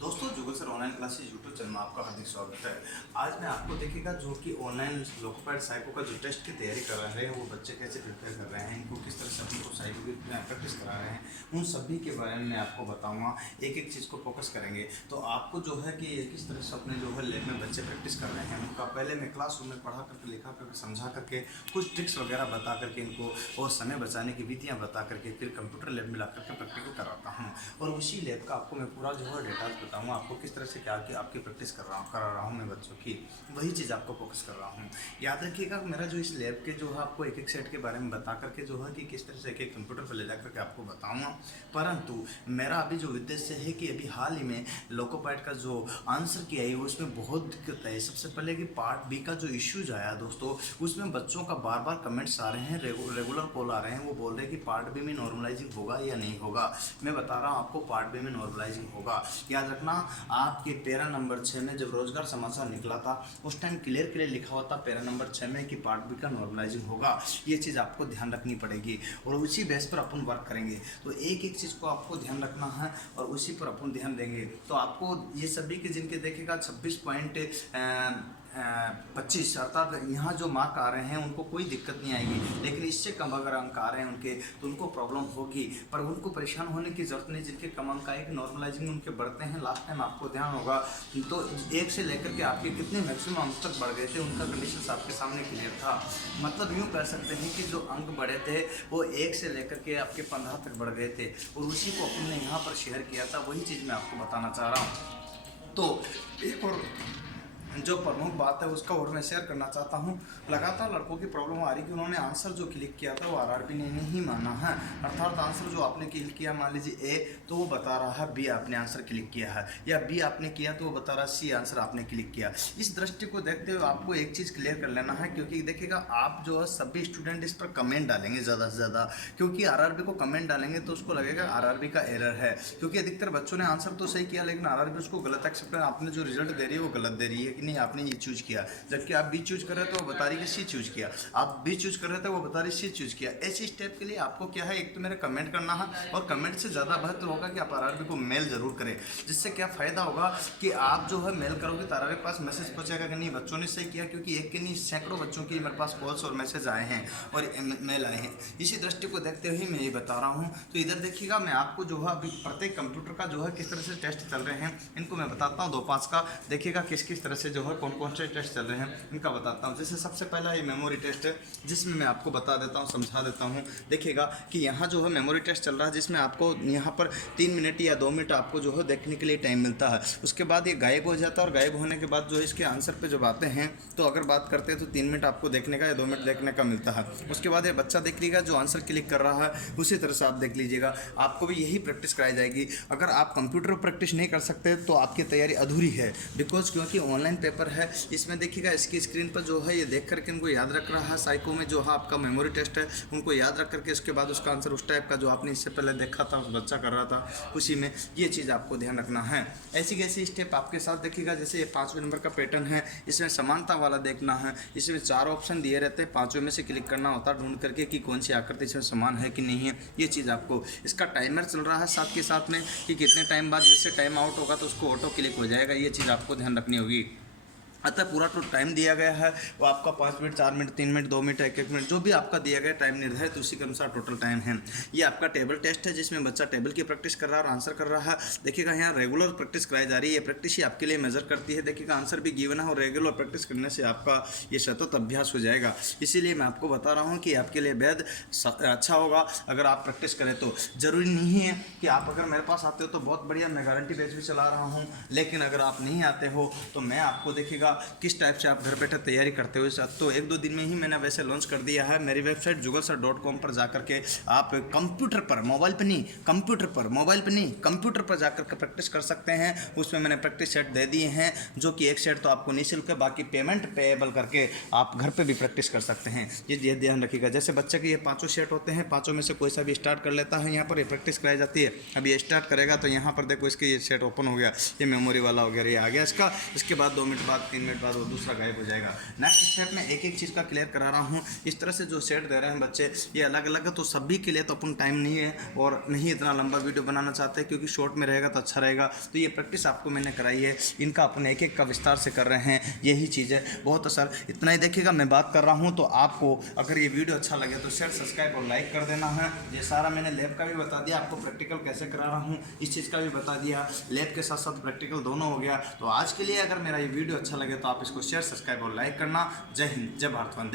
दोस्तों Jugal sir online classes YouTube channel में आपका हार्दिक स्वागत है। आज मैं आपको देखेगा जो कि ऑनलाइन लोकोपाइड साइको का जो टेस्ट की तैयारी कर रहे हैं वो बच्चे कैसे प्रिपेयर कर रहे हैं, इनको किस तरह से अपने को साइको की प्रैक्टिस करा रहे हैं, उन सभी के बारे में मैं आपको बताऊंगा। एक एक चीज़ को फोकस करेंगे तो आपको जो है कि किस तरह से अपने जो है लैब में बच्चे प्रैक्टिस कर रहे हैं उनका पहले मैं क्लासरूम में पढ़ा करके लिखा करके समझा करके कुछ ट्रिक्स वगैरह बता करके इनको और समय बचाने की विधियाँ बता करके फिर कंप्यूटर लैब में ला करके प्रैक्टिकल कराता हूँ। और उसी लैब का आपको मैं पूरा जो है डेटा बताऊँगा आपको किस तरह से क्या कि आपकी प्रैक्टिस करा रहा हूँ मैं बच्चों की, वही चीज़ आपको फोकस कर रहा हूँ। याद रखिएगा मेरा जो इस लैब के जो है आपको एक एक सेट के बारे में बता करके जो है कि किस तरह से एक एक कंप्यूटर पर ले जा करके आपको बताऊँगा। परंतु मेरा अभी जो उद्देश्य है कि अभी हाल ही में लोकोपाइड का जो आंसर किया है उसमें बहुत दिक्कत है। सबसे पहले कि पार्ट बी का जो इश्यूज आया दोस्तों, उसमें बच्चों का बार बार कमेंट्स आ रहे हैं, रेगुलर कॉल आ रहे हैं, वो बोल रहे हैं कि पार्ट बी में नॉर्मलाइजिंग होगा या नहीं होगा। मैं बता रहा हूँ आपको पार्ट बी में नॉर्मलाइजिंग होगा। याद रखना आपके पैरा नंबर 6 में जब रोजगार समाचार निकला था उस टाइम क्लियर लिखा हुआ था पैरा नंबर 6 में कि पार्ट बी का नॉर्मलाइजिंग होगा। ये चीज़ आपको ध्यान रखनी पड़ेगी और उसी बेस पर अपन वर्क करेंगे। तो एक एक चीज़ को आपको ध्यान रखना है और उसी पर अपन ध्यान देंगे। तो आपको ये सभी के जिनके देखेगा 26.25 अर्थात यहाँ जो मार्क आ रहे हैं उनको कोई दिक्कत नहीं आएगी, लेकिन इससे कम अगर अंक आ रहे हैं उनके तो उनको प्रॉब्लम होगी। पर उनको परेशान होने की जरूरत नहीं, जिनके कम अंक आए कि नॉर्मलाइजिंग उनके बढ़ते हैं। लास्ट टाइम आपको ध्यान होगा तो 1 से लेकर के आपके कितने मैक्सिमम अंक तक बढ़ गए थे उनका कंडीशन आपके सामने क्लियर था। मतलब यूँ कह सकते हैं कि जो अंक बढ़े थे वो 1 से लेकर के आपके 15 तक बढ़ गए थे और उसी को अपन ने यहाँ पर शेयर किया था। वही चीज़ मैं आपको बताना चाह रहा हूँ। तो एक और जो प्रमुख बात है उसका और मैं शेयर करना चाहता हूँ। लगातार लड़कों की प्रॉब्लम आ रही कि उन्होंने आंसर जो क्लिक किया था वो आरआरबी ने नहीं माना है। अर्थात आंसर जो आपने क्लिक किया मान लीजिए ए तो वो बता रहा है बी आपने आंसर क्लिक किया है, या बी आपने किया तो वो बता रहा है सी आंसर आपने क्लिक किया। इस दृष्टि को देखते हुए आपको एक चीज़ क्लियर कर लेना है, क्योंकि देखिएगा आप जो है सभी स्टूडेंट इस पर कमेंट डालेंगे ज़्यादा से ज़्यादा, क्योंकि आरआरबी को कमेंट डालेंगे तो उसको लगेगा आरआरबी का एरर है। क्योंकि अधिकतर बच्चों ने आंसर तो सही किया लेकिन आरआरबी उसको गलत एक्सेप्ट, आपने जो रिजल्ट दे रही है वो गलत दे रही है कि नहीं आपने ये चूज किया, जबकि आप बी चूज कर रहे थे वो बता रही है सी चूज किया, आप बी चूज कर रहे थे वो बता रही सी चूज किया। ऐसी स्टेप के लिए आपको क्या है, एक तो मेरा कमेंट करना है और कमेंट से ज़्यादा बेहतर होगा कि आप आरआरबी को मेल जरूर करें। जिससे क्या फ़ायदा होगा कि आप जो है मेल करोगे तो आरआरबी के पास मैसेज पहुंचेगा कि नहीं बच्चों ने सही किया, क्योंकि एक के नहीं सैकड़ों बच्चों की मेरे पास कॉल्स और मैसेज आए हैं और मेल आए हैं। इसी दृष्टि को देखते हुए मैं ये बता रहा हूँ। तो इधर देखिएगा मैं आपको जो है अभी प्रत्येक कंप्यूटर का जो है किस तरह से टेस्ट चल रहे हैं इनको मैं बताता हूँ। 2-5 का देखिएगा किस किस तरह से जो है कौन कौन से टेस्ट चल रहे हैं इनका बताता हूँ। जैसे सबसे पहला ये मेमोरी टेस्ट है जिसमें मैं आपको बता देता हूँ, समझा देता हूँ। देखिएगा कि यहाँ जो है मेमोरी टेस्ट चल रहा है जिसमें आपको यहाँ पर 3 मिनट या 2 मिनट आपको जो है देखने के लिए टाइम मिलता है। उसके बाद ये गायब हो जाता है और गायब होने के बाद जो है इसके आंसर पे जब आते हैं तो अगर बात करते हैं तो 3 मिनट आपको देखने का या 2 मिनट देखने का मिलता है। उसके बाद ये बच्चा देख लीजिएगा जो आंसर क्लिक कर रहा है उसी तरह से आप देख लीजिएगा। आपको भी यही प्रैक्टिस कराई जाएगी। अगर आप कंप्यूटर पर प्रैक्टिस नहीं कर सकते तो आपकी तैयारी अधूरी है, बिकॉज क्योंकि ऑनलाइन पेपर है। इसमें देखिएगा इसकी स्क्रीन पर जो है ये देख करके इनको याद रख रहा है। साइको में जो है आपका मेमोरी टेस्ट है उनको याद रख करके इसके बाद उसका आंसर उस टाइप का जो आपने इससे पहले देखा था उस बच्चा कर रहा था उसी में, ये चीज़ आपको ध्यान रखना है। ऐसी कैसी स्टेप आपके साथ देखिएगा। जैसे ये 5वें नंबर का पैटर्न है, इसमें समानता वाला देखना है। इसमें 4 ऑप्शन दिए रहते हैं, 5वें में से क्लिक करना होता है ढूंढ करके कि कौन सी आकृति इसमें समान है कि नहीं है। ये चीज़ आपको, इसका टाइमर चल रहा है साथ के साथ में कि कितने टाइम बाद जैसे टाइम आउट होगा तो उसको ऑटो क्लिक हो जाएगा। ये चीज़ आपको ध्यान रखनी होगी। अतः पूरा तो टाइम दिया गया है वो आपका 5 minute 4 minute 3 minute 2 minute 1 minute जो भी आपका दिया गया टाइम निर्धारित उसी के अनुसार टोटल टाइम है। ये आपका टेबल टेस्ट है जिसमें बच्चा टेबल की प्रैक्टिस कर रहा है और आंसर कर रहा है। देखिएगा यहाँ रेगुलर प्रैक्टिस कराई जा रही है। ये प्रैक्टिस ही आपके लिए मेजर करती है। देखिएगा आंसर भी गिवन है और रेगुलर प्रैक्टिस करने से आपका ये सतत अभ्यास हो जाएगा। इसीलिए मैं आपको बता रहा हूँ कि आपके लिए बेहद अच्छा होगा अगर आप प्रैक्टिस करें तो। ज़रूरी नहीं है कि आप अगर मेरे पास आते हो तो बहुत बढ़िया, मैं गारंटी बैच भी चला रहा हूँ, लेकिन अगर आप नहीं आते हो तो मैं आपको देखिएगा किस टाइप से आप घर बैठे तैयारी करते हुए तो 1-2 दिन में ही मैंने वैसे लॉन्च कर दिया है। मेरी वेबसाइट jugalsir.com पर जाकर के आप कंप्यूटर पर, मोबाइल पर नहीं, कंप्यूटर पर, मोबाइल पर नहीं, कंप्यूटर पर जाकर के प्रैक्टिस कर सकते हैं। उसमें मैंने प्रैक्टिस सेट दे दिए हैं जो कि एक सेट तो आपको निःशुल्क है, बाकी पेमेंट पेएबल करके आप घर पर भी प्रैक्टिस कर सकते हैं। ये ध्यान रखिएगा। जैसे बच्चे के ये 5 सेट होते हैं, 5 में से कोई सा भी स्टार्ट कर लेता है। यहाँ पर ये प्रैक्टिस कराई जाती है। अभी ये स्टार्ट करेगा तो यहाँ पर देखो इसके ये सेट ओपन हो गया, ये मेमोरी वाला हो गया, ये आ गया इसका। इसके बाद 2 मिनट बाद 3 2-3 मिनट बाद वो दूसरा गायब हो जाएगा। नेक्स्ट स्टेप में एक एक चीज़ का क्लियर करा रहा हूँ। इस तरह से जो सेट दे रहे हैं बच्चे ये अलग अलग है, तो सभी के लिए तो अपन टाइम नहीं है और नहीं इतना लंबा वीडियो बनाना चाहते हैं, क्योंकि शॉर्ट में रहेगा तो अच्छा रहेगा। तो ये प्रैक्टिस आपको मैंने कराई है, इनका अपन एक एक का विस्तार से कर रहे हैं, यही चीज़ है। बहुत सर इतना ही देखिएगा, मैं बात कर रहा हूँ तो आपको अगर ये वीडियो अच्छा लगे तो शेयर, सब्सक्राइब और लाइक कर देना है। ये सारा मैंने लैब का भी बता दिया, आपको प्रैक्टिकल कैसे करा रहा हूँ इस चीज़ का भी बता दिया, लैब के साथ साथ प्रैक्टिकल दोनों हो गया। तो आज के लिए अगर मेरा ये वीडियो अच्छा लगे तो आप इसको शेयर, सब्सक्राइब और लाइक करना। जय हिंद, जय भारत वंदे।